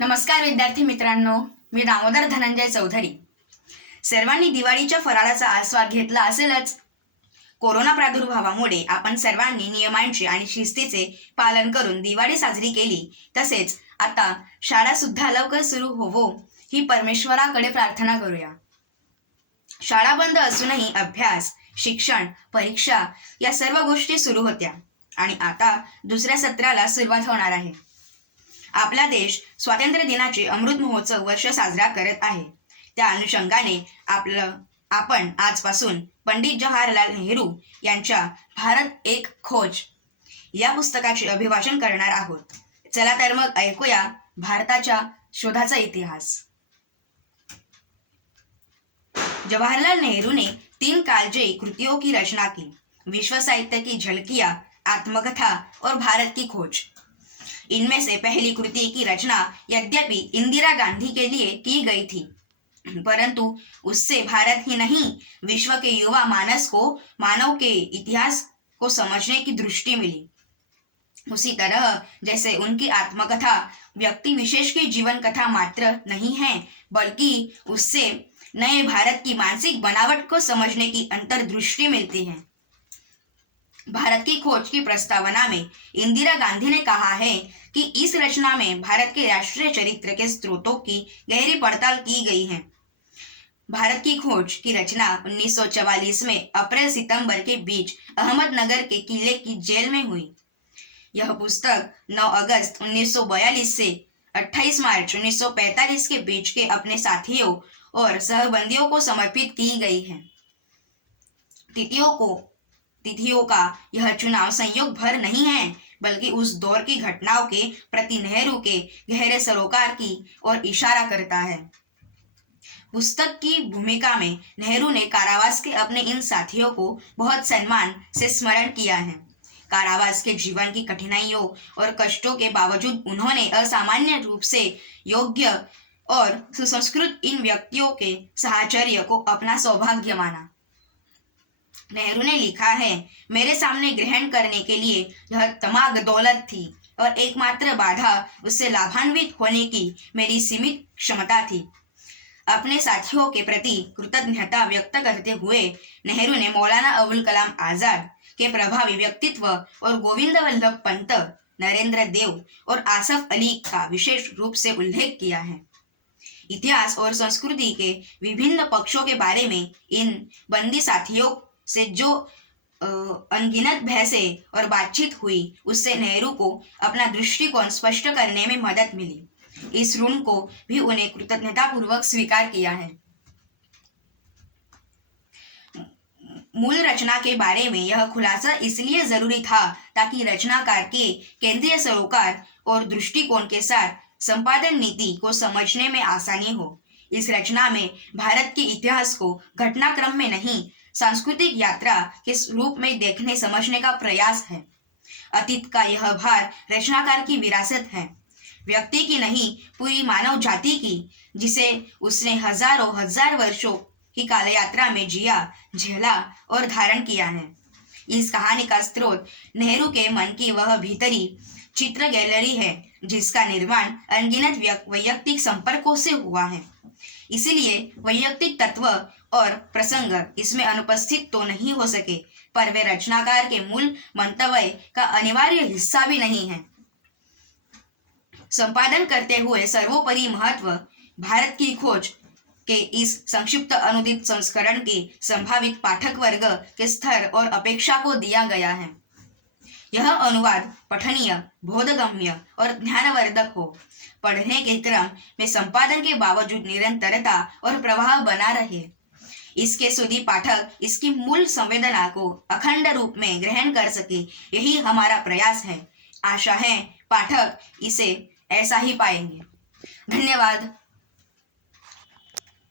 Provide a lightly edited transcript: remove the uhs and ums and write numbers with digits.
नमस्कार विद्यार्थी मित्रांनो, मी दामोदर धनंजय चौधरी. सर्वांनी दिवाळीच्या फराळाचा आस्वाद घेतला असेलच. कोरोना प्रादुर्भावामुळे आपण सर्वांनी नियमांचे आणि शिस्तीचे पालन करून दिवाळी साजरी केली. तसेच आता शाळा सुद्धा लवकर सुरू होवो ही परमेश्वराकडे प्रार्थना करूया. शाळा बंद असूनही अभ्यास, शिक्षण, परीक्षा या सर्व गोष्टी सुरू होत्या आणि आता दुसऱ्या सत्राला सुरुवात होणार आहे. आपला देश स्वातंत्र्य दिनाचे अमृत महोत्सव वर्ष साजरा करत आहे. त्या अनुषंगाने आपण आजपासून पंडित जवाहरलाल नेहरू यांच्या भारत एक खोज या पुस्तकाचे अभिभाषण करणार आहोत. चला तर मग ऐकूया भारताच्या शोधाचा इतिहास. जवाहरलाल नेहरू ने 3 कालजयी कृतियों की रचना की: विश्व साहित्य की झलकियां, आत्मकथा और भारत की खोज. इनमें से पहली कृति की रचना यद्यपि इंदिरा गांधी के लिए की गई थी, परंतु उससे भारत ही नहीं विश्व के युवा मानस को मानव के इतिहास को समझने की दृष्टि मिली. उसी तरह जैसे उनकी आत्मकथा व्यक्ति विशेष की जीवन कथा मात्र नहीं है, बल्कि उससे नए भारत की मानसिक बनावट को समझने की अंतर्दृष्टि मिलती है. भारत की खोज की प्रस्तावना में इंदिरा गांधी ने कहा है कि इस रचना में भारत के राष्ट्रीय चरित्र के स्रोतों की गहरी पड़ताल की गई है. भारत की खोज की रचना 1944 में अप्रैल-सितंबर के बीच अहमदनगर के किले की जेल में हुई. यह पुस्तक 9 अगस्त 1942 से 28 मार्च 1945 के बीच के अपने साथियों और सहबंदियों को समर्पित की गई है. तिथियों का यह चुनाव संयोग भर नहीं है, बल्कि उस दौर की घटनाओं के प्रति नेहरू के गहरे सरोकार की ओर इशारा करता है. पुस्तक की भूमिका में नेहरू ने कारावास के अपने इन साथियों को बहुत सम्मान से स्मरण किया है. कारावास के जीवन की कठिनाइयों और कष्टों के बावजूद उन्होंने असामान्य रूप से योग्य और सुसंस्कृत इन व्यक्तियों के साहचर्य को अपना सौभाग्य माना. नेहरू ने लिखा है, मेरे सामने ग्रहण करने के लिए यह तमाम दौलत थी और एकमात्र बाधा उससे लाभान्वित होने की मेरी सीमित क्षमता थी. अपने साथियों के प्रति कृतज्ञता व्यक्त करते हुए नेहरू ने मौलाना अबुल कलाम आजाद के प्रभावी व्यक्तित्व और गोविंद वल्लभ पंत, नरेंद्र देव और आसफ अली का विशेष रूप से उल्लेख किया है. इतिहास और संस्कृति के विभिन्न पक्षों के बारे में इन बंदी साथियों से जो अनगिनत बहसें और बातचीत हुई, उससे नेहरू को अपना दृष्टिकोण स्पष्ट करने में मदद मिली. इस ऋण को भी उन्हें कृतज्ञतापूर्वक स्वीकार किया है. मूल रचना के बारे में यह खुलासा इसलिए जरूरी था ताकि रचनाकार के केंद्रीय सरोकार और दृष्टिकोण के साथ संपादन नीति को समझने में आसानी हो. इस रचना में भारत के इतिहास को घटनाक्रम में नहीं, सांस्कृतिक यात्रा के रूप में देखने समझने का प्रयास है. अतीत का यह भार रचनाकार की विरासत है, व्यक्ति की नहीं पूरी मानव जाति की, जिसे उसने हजार वर्षों की काल यात्रा में जिया, झेला और धारण किया है. इस कहानी का स्रोत नेहरू के मन की वह भीतरी चित्र गैलरी है जिसका निर्माण अनगिनत वैयक्तिक संपर्कों से हुआ है. इसलिए वैयक्तिक तत्व और प्रसंग इसमें अनुपस्थित तो नहीं हो सके, पर वे रचनाकार के मूल मंतव्य का अनिवार्य हिस्सा भी नहीं है. संपादन करते हुए सर्वोपरि महत्व भारत की खोज के इस संक्षिप्त अनुदित संस्करण के संभावित पाठक वर्ग के स्तर और अपेक्षा को दिया गया है. यह अनुवाद पठनीय, बोधगम्य और ध्यानवर्धक हो. पढ़ने के क्रम में संपादन के बावजूद निरंतरता और प्रवाह बना रहे. इसके सुधी पाठक इसकी मूल संवेदना को अखंड रूप में ग्रहण कर सके, यही हमारा प्रयास है. आशा है पाठक इसे ऐसा ही पाएंगे. धन्यवाद.